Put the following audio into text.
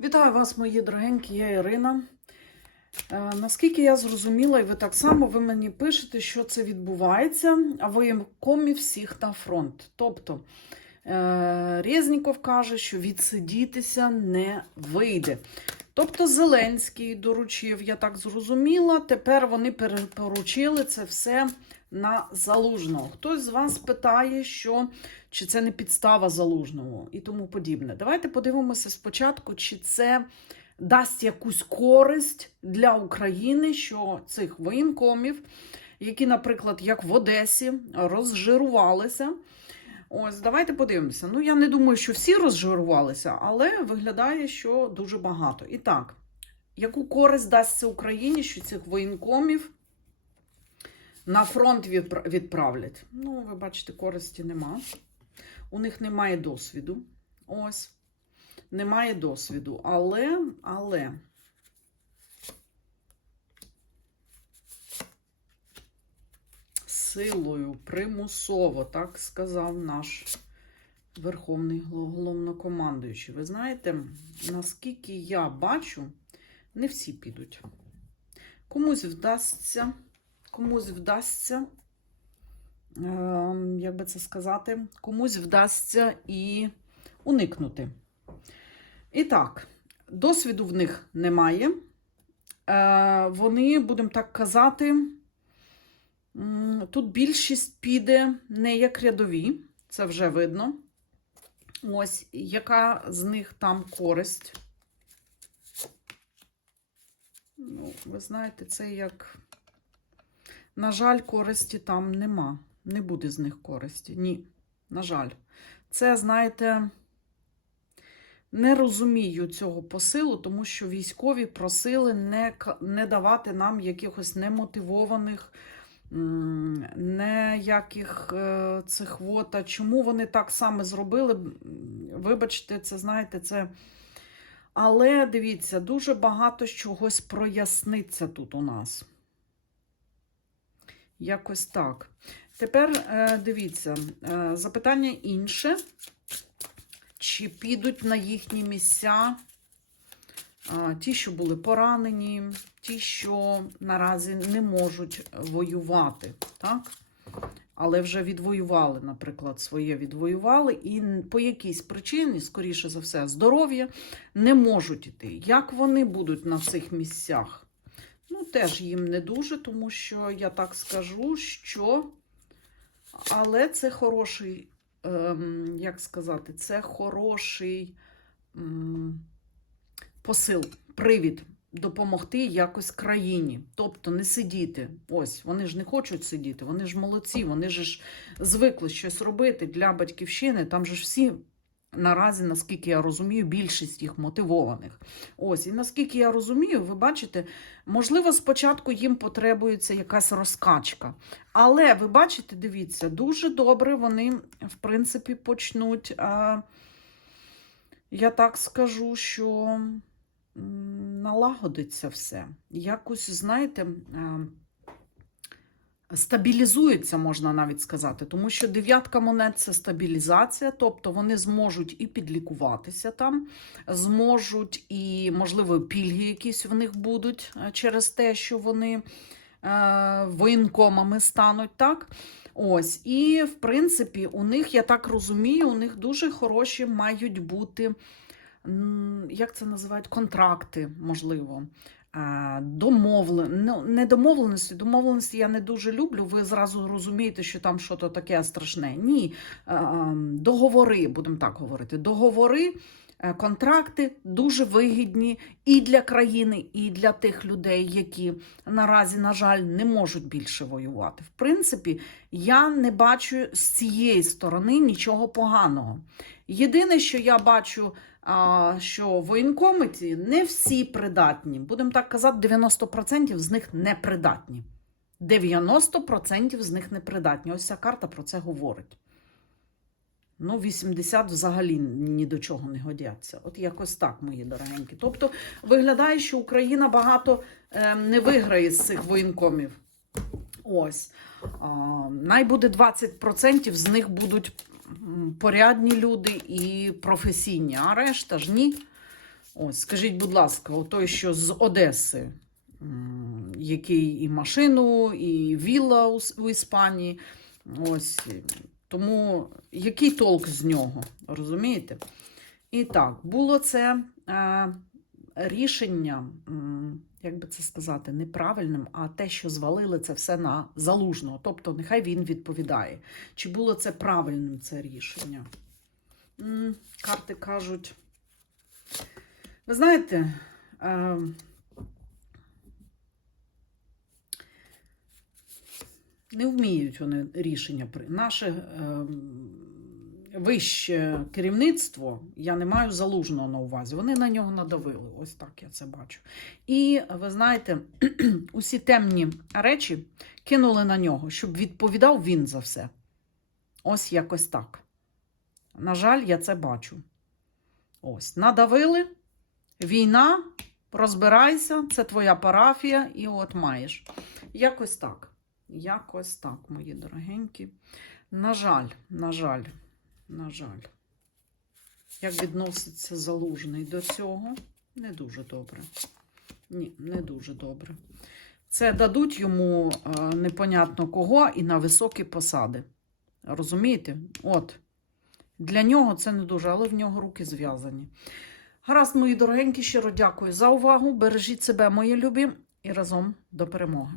Вітаю вас, мої дорогенькі, я Ірина. Е, наскільки я зрозуміла, і ви так само ви мені пишете, що це відбувається, а воєнкомі всіх на фронт. Тобто е, Резніков каже, що відсидітися не вийде. Тобто Зеленський доручив, я так зрозуміла, тепер вони перепоручили це все на залужного. Хтось з вас питає, що чи це не підстава залужного і тому подібне. Давайте подивимося спочатку, чи це дасть якусь користь для України, що цих воєнкомів, які, наприклад, як в Одесі, розжирувалися. Ось, давайте подивимося. Ну, я не думаю, що всі розжирувалися, але виглядає, що дуже багато. І так, яку користь дасть це Україні, що цих воєнкомів на фронт відправлять? Ну, ви бачите, користі нема. У них немає досвіду. Ось. Немає досвіду. Але, але. Силою, примусово, так сказав наш Верховний головнокомандуючий. Ви знаєте, наскільки я бачу, не всі підуть. Комусь вдасться, комусь вдасться, ем, як би це сказати, комусь вдасться і уникнути. І так, досвіду в них немає. Е, вони, будемо так казати, тут більшість піде не як рядові, це вже видно. Ось, яка з них там користь. Ну, ви знаєте, це як. На жаль, користі там нема. Не буде з них користі. Ні. На жаль. Це, знаєте, не розумію цього посилу, тому що військові просили не, не давати нам якихось немотивованих, ніяких е, цих вот. А чому вони так саме зробили? Вибачте, це знаєте, це. Але дивіться, дуже багато чогось проясниться тут у нас. Якось так. Тепер е, дивіться, е, запитання інше. Чи підуть на їхні місця ті, що були поранені, ті, що наразі не можуть воювати, так? Але вже відвоювали, наприклад, своє відвоювали, і по якійсь причині, скоріше за все, здоров'я, не можуть іти. Як вони будуть на цих місцях? Ну, теж їм не дуже, тому що я так скажу, що. Але це хороший ем, як сказати, це хороший м, посил, привід допомогти якось країні. Тобто не сидіти. Ось, вони ж не хочуть сидіти, вони ж молодці, вони ж звикли щось робити для батьківщини. Там же ж всі. Наразі, наскільки я розумію, більшість їх мотивованих. Ось, і наскільки я розумію, ви бачите, можливо, спочатку їм потребується якась розкачка. Але ви бачите, дивіться, дуже добре вони, в принципі, почнуть. А, я так скажу, що налагодиться все. Якось, знаєте, стабілізується, можна навіть сказати, тому що дев'ятка монет це стабілізація, тобто вони зможуть і підлікуватися там, зможуть і, можливо, пільги якісь в них будуть е, через те, що вони е, воєнкомами стануть, так? Ось, і в принципі, у них, я так розумію, у них дуже хороші мають бути, як це називають, контракти, можливо. Домовлен... Ну, не домовленості. Я не дуже люблю. Ви зразу розумієте, що там щось таке страшне. Ні, договори, будемо так говорити. Договори, е, контракти дуже вигідні і для країни, і для тих людей, які наразі, на жаль, не можуть більше воювати. В принципі, я не бачу з цієї сторони нічого поганого. Єдине, що я бачу, що воєнкоми ці не всі придатні. Будемо так казати, 90% з них не придатні. 90% з них не придатні. Ось ця карта про це говорить. Ну, 80 взагалі ні до чого не годяться. От якось так, мої дорогенькі. Тобто виглядає, що Україна багато е, не виграє з цих воєнкомів. Ось. А, най буде 20% з них будуть порядні люди і професійні, а решта ж ні. Ось, скажіть, будь ласка, той, що з Одеси, який і машину, і вілла у Іспанії. Ось. Тому який толк з нього? Розумієте? І так, було це е, рішення, як би це сказати, неправильним, а те, що звалили це все на залужного. Тобто, нехай він відповідає. Чи було це правильним це рішення? Карти кажуть. Ви знаєте, е, не вміють вони рішення наше е, вище керівництво. Я не маю залужного на увазі. Вони на нього надавили. Ось так я це бачу. І ви знаєте, усі темні речі кинули на нього, щоб відповідав він за все. Ось якось так. На жаль, я це бачу. Ось, надавили. Війна, розбирайся, це твоя парафія, і от маєш. Якось так. Якось так, мої дорогенькі. На жаль, на жаль, на жаль. Як відноситься залужний до цього? Не дуже добре. Ні, не дуже добре. Це дадуть йому е, непонятно кого і на високі посади. Розумієте? От. Для нього це не дуже, але в нього руки зв'язані. Гаразд, мої дорогенькі, щиро дякую за увагу. Бережіть себе, мої любі, і разом до перемоги.